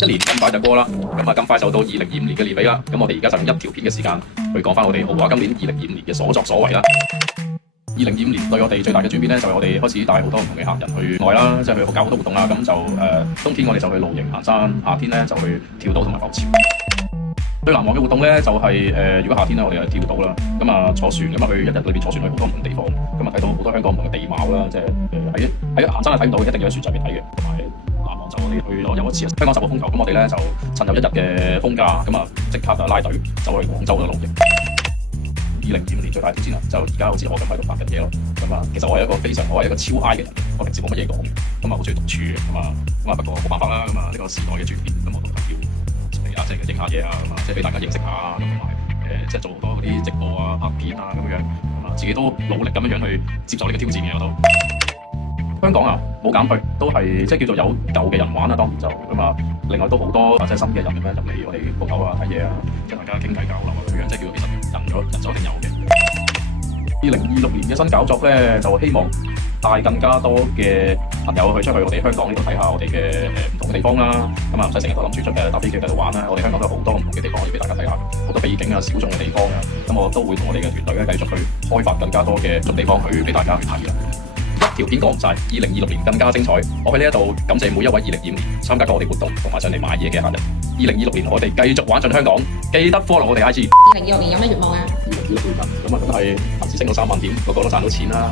一年咁快就過啦，咁啊咁快就到2025年嘅年尾啦。咁我哋而家就用一條片嘅時間去講翻我哋豪華今年2025年嘅所作所為啦。2025年對我哋最大嘅轉變咧，就係我哋開始帶好多唔同嘅客人去外啦，即係去搞好多活動啦。咁就冬天我哋就去露營行山，夏天咧就去跳島同埋浮潛。最難忘嘅活動咧就係如果夏天咧我哋係跳島啦，咁啊坐船咁啊去一日裏邊坐船去好多唔同地方，咁啊睇到好多香港唔同嘅地貌啦，即係喺行山係睇唔到嘅，一定要喺船上面睇嘅。同埋難忘就我哋去咗有一次香港10號風球，咁我哋咧就趁有一日嘅風假，咁啊即刻就拉隊走去廣州嘅露營。2025年最大挑戰啦，就而家好似我咁喺度拍緊嘢咯。咁啊，其實我係一個超 I 嘅人，我平時冇乜嘢講嘅，咁啊好中意獨處嘅，咁啊不過冇辦法啦，咁啊呢個時代嘅轉變，咁我都要出嚟啊，即係影下嘢啊，咁啊即係俾大家認識下啊，咁同埋即係做好多嗰啲直播啊、拍片啊咁樣，咁啊自己都努力咁樣去接受呢個挑戰嘅我都。香港啊冇減退，都係即係叫做有舊嘅人玩啦，當然就咁啊。另外都好多即係新嘅人咁樣入嚟我哋鋪頭啊睇嘢啊，即係大家傾偈交流啊咁樣，即係叫做其實人手一定有嘅。2026年嘅新搞作咧，就希望帶更加多嘅朋友去出去我哋香港呢度睇下我哋嘅唔同嘅地方啦。咁啊唔使成日都諗住出搭飛機喺度玩啦。我哋香港都有好多唔同嘅地方可以俾大家睇下，好多秘境啊、小眾嘅地方啊。咁我都會同我哋嘅團隊咧繼續去開發更加多嘅地方去俾大家去睇嘅。一條片講唔晒，2026年更加精彩。我喺呢一度感謝每一位2025年參加過我哋活動同埋上嚟買嘢嘅客人。2026年我哋繼續玩盡香港，記得 follow 我哋 IG。2026年有咩願望啊？2026年咁啊，梗係恆指升到3萬點，個個都賺到錢啦。